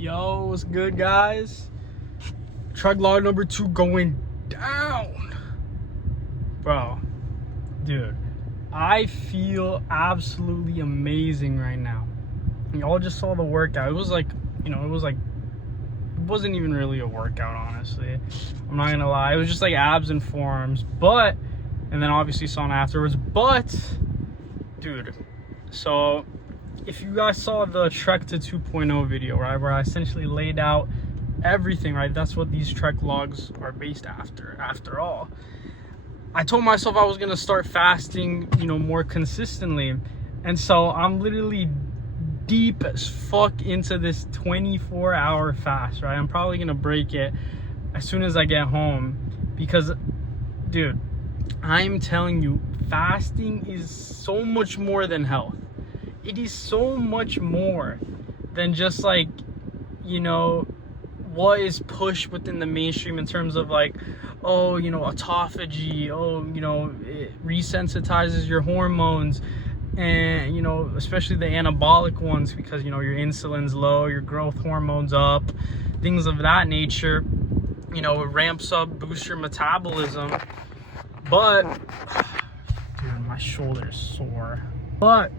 Yo, what's good, guys? Truck log number 2 going down. Bro, dude, I feel absolutely amazing right now. Y'all just saw the workout. It was like, it wasn't even really a workout, honestly. I'm not gonna lie. It was just like abs and forearms, and then obviously sauna afterwards. But, dude, so if you guys saw the Trek to 2.0 video, right, where I essentially laid out everything, right, that's what these Trek logs are based after all. I told myself I was gonna start fasting, more consistently, and so I'm literally deep as fuck into this 24-hour fast, right? I'm probably gonna break it as soon as I get home because, dude, I'm telling you, fasting is so much more than health. It is so much more than just like, what is pushed within the mainstream in terms of like, autophagy, it re-sensitizes your hormones, and especially the anabolic ones, because your insulin's low, your growth hormones up, things of that nature. It ramps up, boosts your metabolism. But dude, my shoulder's sore. But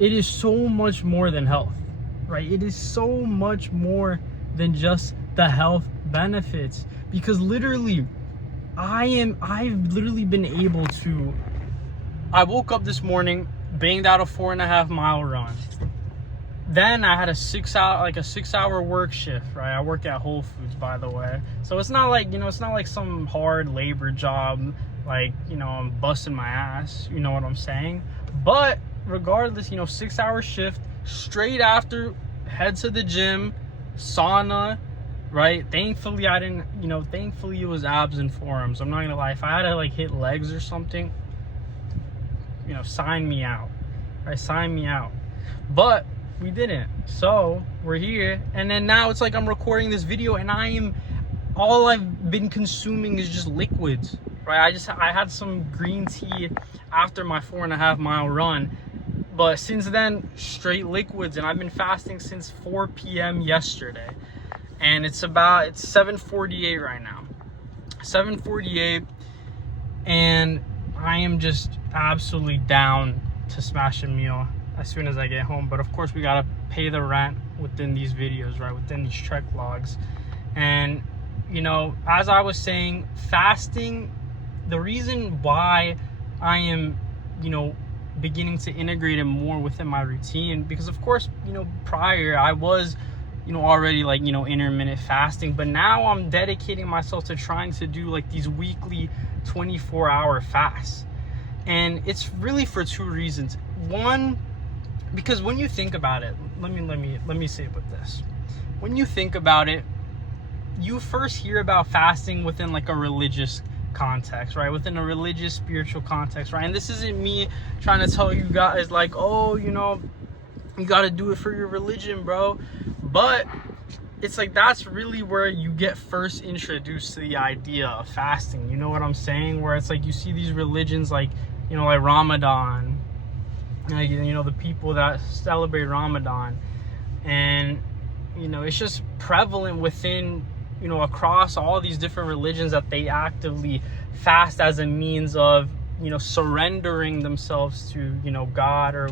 it is so much more than health, right? It is so much more than just the health benefits, because literally I've literally been able to, I woke up this morning, banged out a 4.5 mile run. Then I had a 6 hour work shift, right? I work at Whole Foods, by the way. So it's not like, it's not like some hard labor job, like, I'm busting my ass, you know what I'm saying? But regardless, 6 hour shift, straight after, head to the gym, sauna, right? Thankfully I didn't, thankfully it was abs and forearms. I'm not gonna lie, if I had to like hit legs or something, sign me out, right? Sign me out. But we didn't, so we're here. And then now it's like I'm recording this video and all I've been consuming is just liquids, right? I had some green tea after my 4.5 mile run, but since then, straight liquids. And I've been fasting since 4 p.m. yesterday, and it's 7:48 right now, 7:48, and I am just absolutely down to smash a meal as soon as I get home. But of course, we gotta pay the rent within these videos, right? Within these Trek vlogs. And as I was saying, fasting, the reason why I am beginning to integrate it more within my routine, because of course, prior I was already like intermittent fasting, but now I'm dedicating myself to trying to do like these weekly 24-hour fasts. And it's really for two reasons. One, because when you think about it, let me say it with this. When you think about it, you first hear about fasting within like a religious context, right? Within a religious, spiritual context, right? And this isn't me trying to tell you guys like, oh, you got to do it for your religion, bro. But it's like that's really where you get first introduced to the idea of fasting. You know what I'm saying? Where it's like you see these religions like, like Ramadan, like, the people that celebrate Ramadan, and it's just prevalent within, across all these different religions that they actively fast as a means of, surrendering themselves to, God or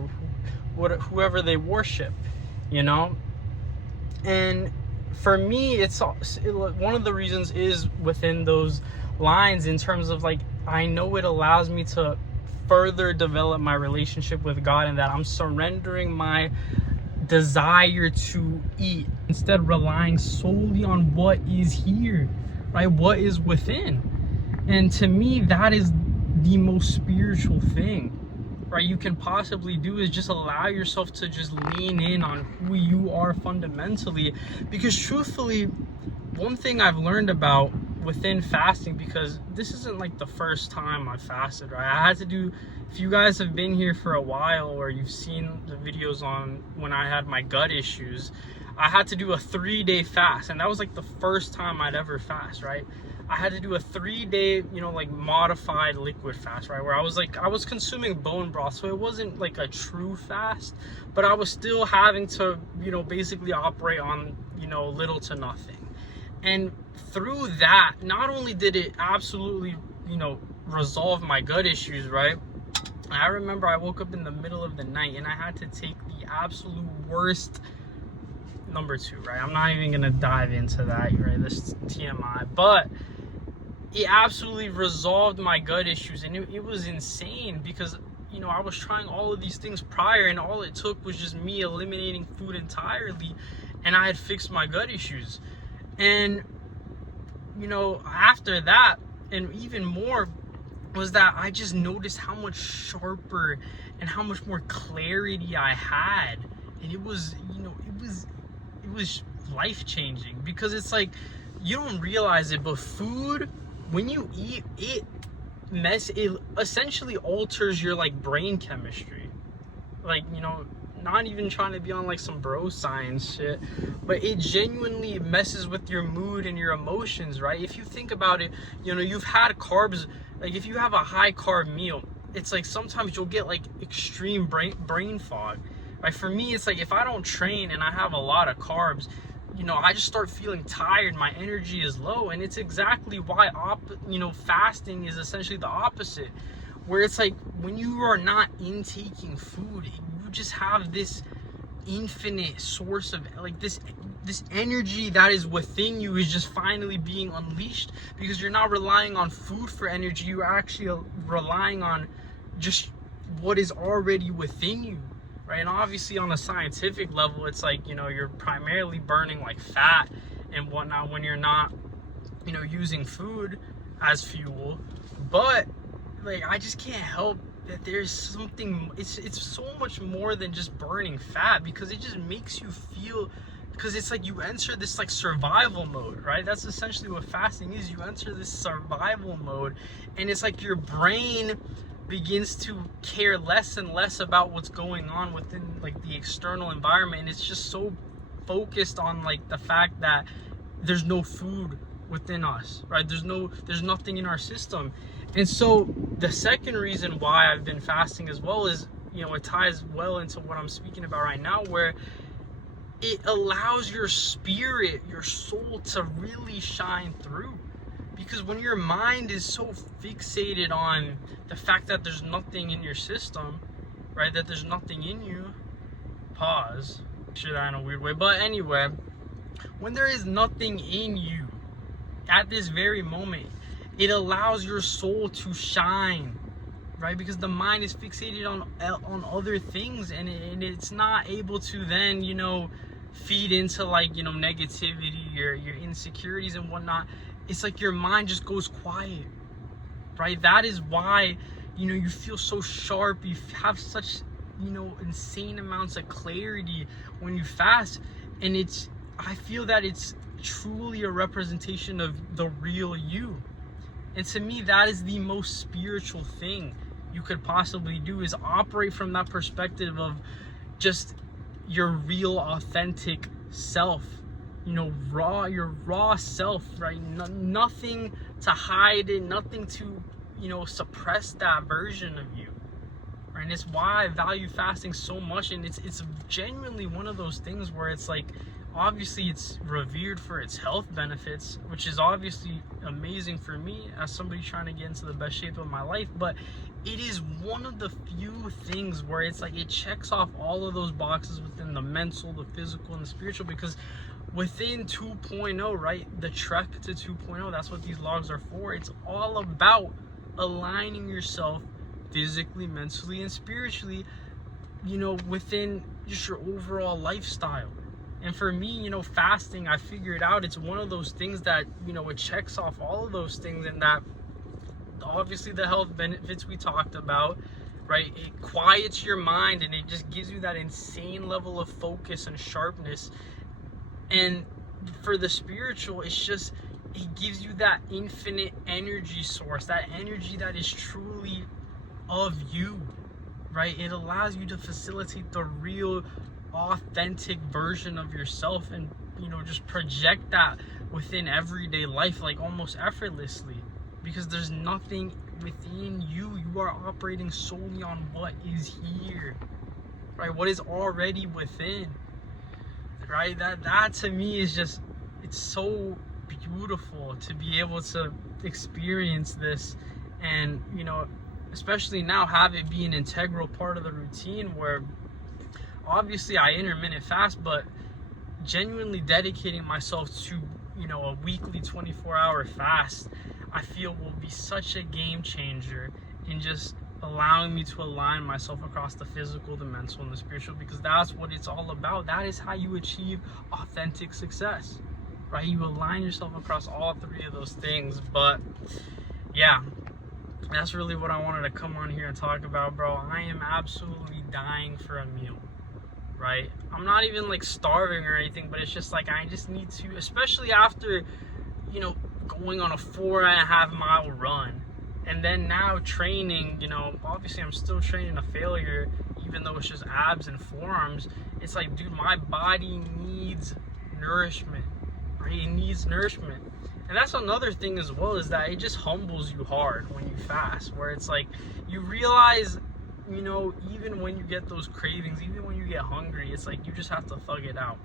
whoever they worship, And for me, it's one of the reasons is within those lines, in terms of like, I know it allows me to further develop my relationship with God, and that I'm surrendering my desire to eat, instead relying solely on what is here, right? What is within. And to me, that is the most spiritual thing, right, you can possibly do, is just allow yourself to just lean in on who you are fundamentally. Because truthfully, one thing I've learned about within fasting, because this isn't like the first time I fasted, right? I had to do, if you guys have been here for a while, or you've seen the videos on when I had my gut issues, I had to do a 3-day fast, and that was like the first time I'd ever fast, right? I had to do a 3-day, you know, like modified liquid fast, right? Where I was consuming bone broth, so it wasn't like a true fast, but I was still having to, you know, basically operate on, you know, little to nothing. And through that, not only did it absolutely, you know, resolve my gut issues, right? I remember I woke up in the middle of the night and I had to take the absolute worst number 2, right? I'm not even gonna dive into that, right? This TMI, but it absolutely resolved my gut issues, and it was insane because, you know, I was trying all of these things prior, and all it took was just me eliminating food entirely, and I had fixed my gut issues. And, you know, after that, and even more, was that I just noticed how much sharper and how much more clarity I had. And it was, you know, it was life-changing, because it's like, you don't realize it, but food, when you eat it, it essentially alters your like brain chemistry. Like, you know, not even trying to be on like some bro science shit, but it genuinely messes with your mood and your emotions, right? If you think about it, you know, you've had carbs, like if you have a high carb meal, it's like sometimes you'll get like extreme brain fog. Right? For me, it's like if I don't train and I have a lot of carbs, you know, I just start feeling tired, my energy is low, and it's exactly why you know, fasting is essentially the opposite, where it's like when you are not intaking food, you just have this infinite source of like this energy that is within you is just finally being unleashed, because you're not relying on food for energy, you're actually relying on just what is already within you. Right? And obviously on a scientific level, it's like, you know, you're primarily burning like fat and whatnot when you're not, you know, using food as fuel. But like, I just can't help that there's something, it's so much more than just burning fat, because it just makes you feel, because it's like you enter this like survival mode, right? That's essentially what fasting is. You enter this survival mode, and it's like your brain begins to care less and less about what's going on within like the external environment, and it's just so focused on like the fact that there's no food within us, right? There's nothing in our system. And so the second reason why I've been fasting as well is, you know, it ties well into what I'm speaking about right now, where it allows your spirit, your soul to really shine through. Because when your mind is so fixated on the fact that there's nothing in your system, right, that there's nothing in you, pause, share that in a weird way, but anyway, when there is nothing in you at this very moment, it allows your soul to shine, right? Because the mind is fixated on other things, and it's not able to then, you know, feed into like, you know, negativity or your insecurities and whatnot. It's like your mind just goes quiet, right? That is why, you know, you feel so sharp, you have such, you know, insane amounts of clarity when you fast. And I feel that it's truly a representation of the real you. And to me, that is the most spiritual thing you could possibly do, is operate from that perspective of just your real authentic self. You know, your raw self, right? Nothing to hide it, nothing to, you know, suppress that version of you, right? And it's why I value fasting so much. And it's genuinely one of those things where it's like, obviously it's revered for its health benefits, which is obviously amazing for me as somebody trying to get into the best shape of my life, but it is one of the few things where it's like it checks off all of those boxes within the mental, the physical, and the spiritual. Because within 2.0, right, the trek to 2.0, that's what these logs are for. It's all about aligning yourself physically, mentally, and spiritually, you know, within just your overall lifestyle. And for me, you know, fasting, I figured out it's one of those things that, you know, it checks off all of those things, and that obviously the health benefits we talked about, right? It quiets your mind, and it just gives you that insane level of focus and sharpness. And for the spiritual, it's just, it gives you that infinite energy source, that energy that is truly of you, right? It allows you to facilitate the real authentic version of yourself and, you know, just project that within everyday life, like almost effortlessly, because there's nothing within you. You are operating solely on what is here, right? What is already within, right? That to me is just, it's so beautiful to be able to experience this, and, you know, especially now have it be an integral part of the routine, where obviously I intermittent fast, but genuinely dedicating myself to, you know, a weekly 24-hour fast, I feel will be such a game changer in just allowing me to align myself across the physical, the mental, and the spiritual, because that's what it's all about. That is how you achieve authentic success, right? You align yourself across all three of those things. But yeah, that's really what I wanted to come on here and talk about, bro. I am absolutely dying for a meal, right? I'm not even like starving or anything, but it's just like I just need to, especially after, you know, going on a 4.5 mile run, and then now training, you know, obviously I'm still training a failure, even though it's just abs and forearms. It's like, dude, my body needs nourishment, right? It needs nourishment. And that's another thing as well, is that it just humbles you hard when you fast, where it's like you realize, you know, even when you get those cravings, even when you get hungry, it's like you just have to thug it out.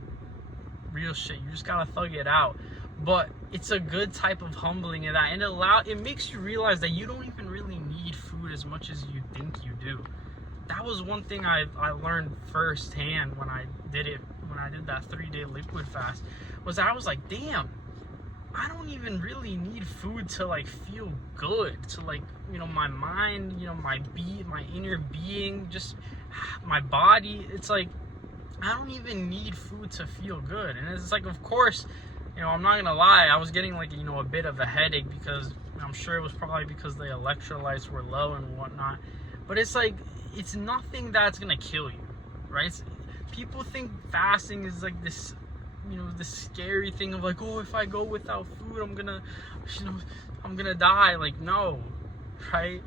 Real shit, you just gotta thug it out. But it's a good type of humbling in that, and it makes you realize that you don't even really need food as much as you think you do. That was one thing I learned firsthand when I did that 3-day liquid fast, was that I was like, damn, I don't even really need food to like feel good, to like, you know, my mind, you know, my inner being, just my body. It's like I don't even need food to feel good. And it's like, of course, you know, I'm not gonna lie, I was getting like, you know, a bit of a headache, because I'm sure it was probably because the electrolytes were low and whatnot. But it's like, it's nothing that's gonna kill you, right? People think fasting is like this, you know, this scary thing of like, oh, if I go without food, I'm gonna, you know, I'm gonna die. Like, no, right?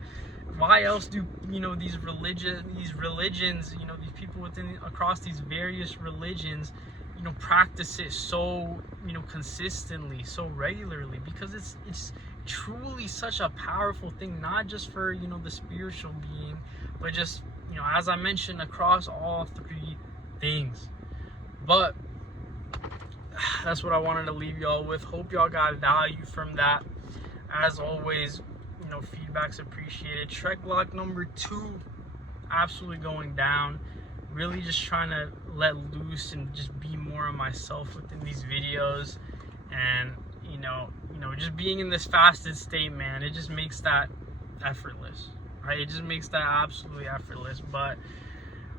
Why else do, you know, these religions, you know, these people across these various religions, you know, practice it so, you know, consistently, so regularly? Because it's truly such a powerful thing, not just for, you know, the spiritual being, but just, you know, as I mentioned, across all three things. But that's what I wanted to leave y'all with. Hope y'all got value from that. As always, you know, feedback's appreciated. Trek block number 2, absolutely going down. Really just trying to let loose and just be more of myself within these videos. And you know, just being in this fasted state, man, it just makes that effortless, right? It just makes that absolutely effortless. But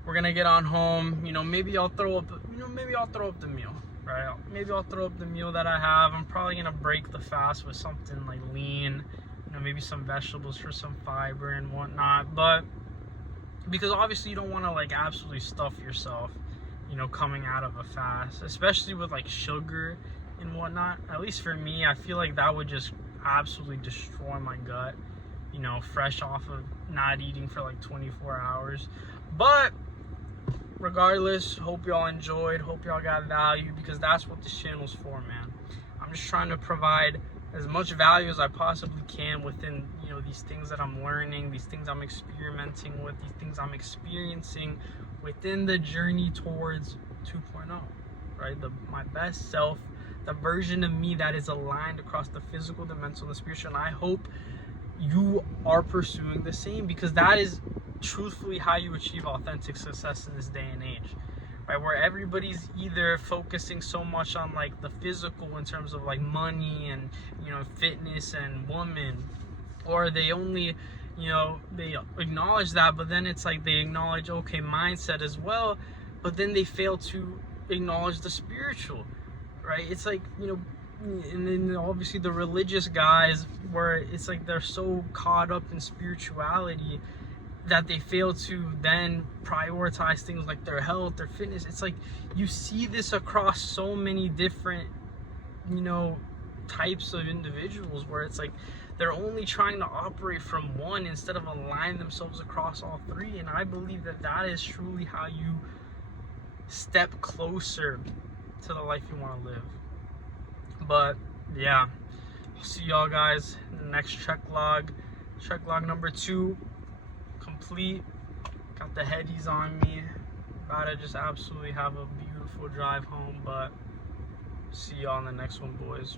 we're gonna get on home. You know, maybe I'll throw up the meal, right? Maybe I'll throw up the meal that I have. I'm probably gonna break the fast with something like lean, you know, maybe some vegetables for some fiber and whatnot. But because obviously you don't want to like absolutely stuff yourself, you know, coming out of a fast, especially with like sugar and whatnot. At least for me, I feel like that would just absolutely destroy my gut, you know, fresh off of not eating for like 24 hours. But regardless, hope y'all enjoyed, hope y'all got value, because that's what this channel's for, man. I'm just trying to provide as much value as I possibly can within, you know, these things that I'm learning, these things I'm experimenting with, these things I'm experiencing within the journey towards 2.0, right? My best self, the version of me that is aligned across the physical, the mental, and the spiritual. And I hope you are pursuing the same, because that is truthfully how you achieve authentic success in this day and age, right? Where everybody's either focusing so much on like the physical in terms of like money and, you know, fitness and woman, or they only, you know, they acknowledge that, but then it's like they acknowledge, okay, mindset as well, but then they fail to acknowledge the spiritual, right? It's like, you know, and then obviously the religious guys, where it's like they're so caught up in spirituality that they fail to then prioritize things like their health, their fitness. It's like you see this across so many different, you know, types of individuals, where it's like they're only trying to operate from one instead of align themselves across all three. And I believe that that is truly how you step closer to the life you want to live. But yeah, I'll see y'all guys in the next check log. Check log number 2 complete. Got the headies on me. About to just absolutely have a beautiful drive home. But see y'all in the next one, boys.